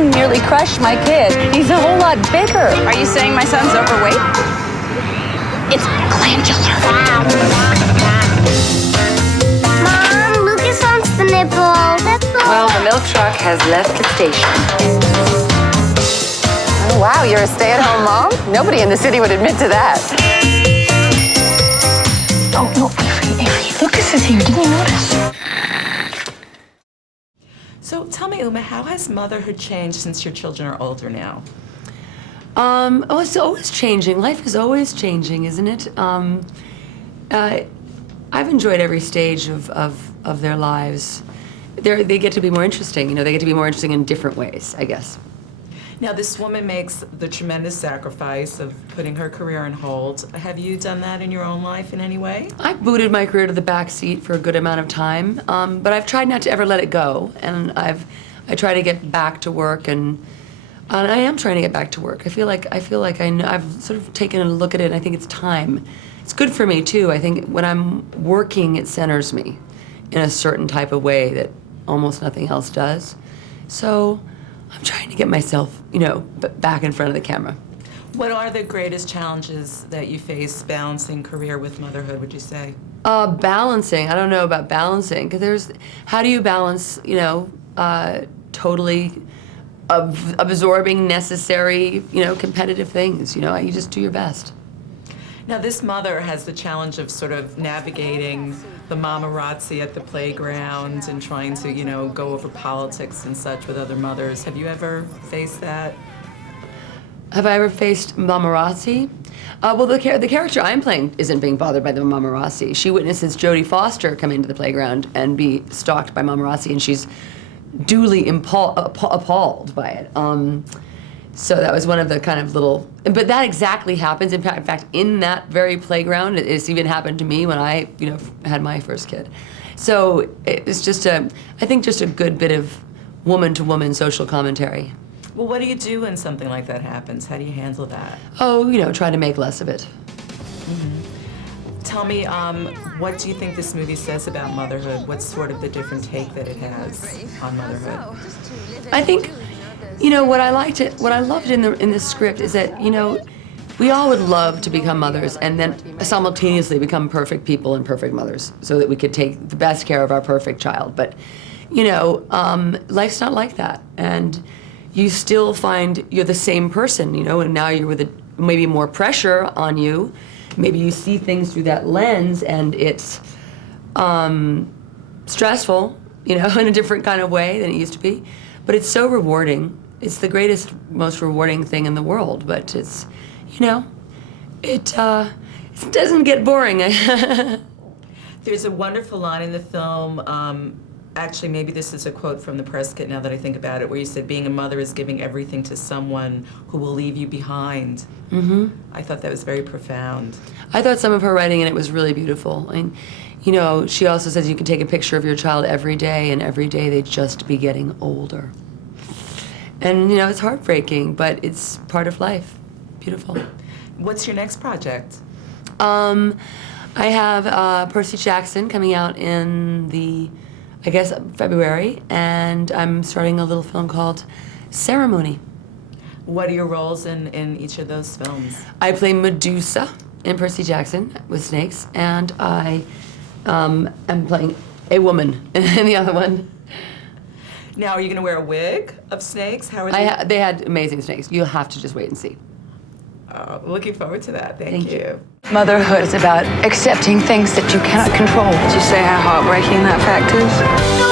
son nearly crushed my kid. He's a whole lot bigger. Are you saying my son's overweight? It's glandular. Mom, Lucas wants the nipple. That's all. Well, the milk truck has left the station. Oh, wow, you're a stay-at-home mom? Nobody in the city would admit to that. Oh, no, Avery, Lucas is here. Didn't you notice? So tell me, Uma, how has motherhood changed since your children are older now? Oh, it's always changing. Life is always changing, isn't it? I've enjoyed every stage of their lives. They get to be more interesting. You know, they get to be more interesting in different ways, I guess. Now, this woman makes the tremendous sacrifice of putting her career on hold. Have you done that in your own life in any way? I booted my career to the back seat for a good amount of time, but I've tried not to ever let it go, and I try to get back to work, and I am trying to get back to work. I feel like I've sort of taken a look at it, and I think it's time. It's good for me too. I think when I'm working, it centers me in a certain type of way that almost nothing else does. So I'm trying to get myself, you know, back in front of the camera. What are the greatest challenges that you face balancing career with motherhood, would you say? Balancing, I don't know about balancing, because how do you balance, you know, totally absorbing necessary, you know, competitive things, you know, you just do your best. Now, this mother has the challenge of sort of navigating the Mamarazzi at the playground and trying to, you know, go over politics and such with other mothers. Have you ever faced that? Have I ever faced Mamarazzi? Well, the character I'm playing isn't being bothered by the Mamarazzi. She witnesses Jodie Foster come into the playground and be stalked by Mamarazzi, and she's duly appalled by it. So that was one of the kind of little, but that exactly happens. In fact, in that very playground, it's even happened to me when I, you know, had my first kid. So it's just I think just a good bit of woman-to-woman social commentary. Well, what do you do when something like that happens? How do you handle that? Oh, you know, try to make less of it. Mm-hmm. Tell me, what do you think this movie says about motherhood? What's sort of the different take that it has on motherhood? I think, you know, what I loved in this script is that, you know, we all would love to become mothers and then simultaneously become perfect people and perfect mothers so that we could take the best care of our perfect child. But, you know, life's not like that. And you still find you're the same person, you know, and now you're with maybe more pressure on you. Maybe you see things through that lens and it's stressful, you know, in a different kind of way than it used to be. But it's so rewarding. It's the greatest, most rewarding thing in the world, but it's, you know, it doesn't get boring. There's a wonderful line in the film, actually maybe this is a quote from the press kit now that I think about it, where you said being a mother is giving everything to someone who will leave you behind. Mm-hmm. I thought that was very profound. I thought some of her writing in it was really beautiful. And, you know, she also says you can take a picture of your child every day, and every day they just be getting older. And, you know, it's heartbreaking, but it's part of life. Beautiful. What's your next project? I have Percy Jackson coming out in I guess, February, and I'm starting a little film called Ceremony. What are your roles in each of those films? I play Medusa in Percy Jackson with snakes, and I am playing a woman in the other one. Now, are you going to wear a wig of snakes? How are they? They had amazing snakes. You'll have to just wait and see. Looking forward to that. Thank you. Motherhood is about accepting things that you cannot control. Did you say how heartbreaking that fact is?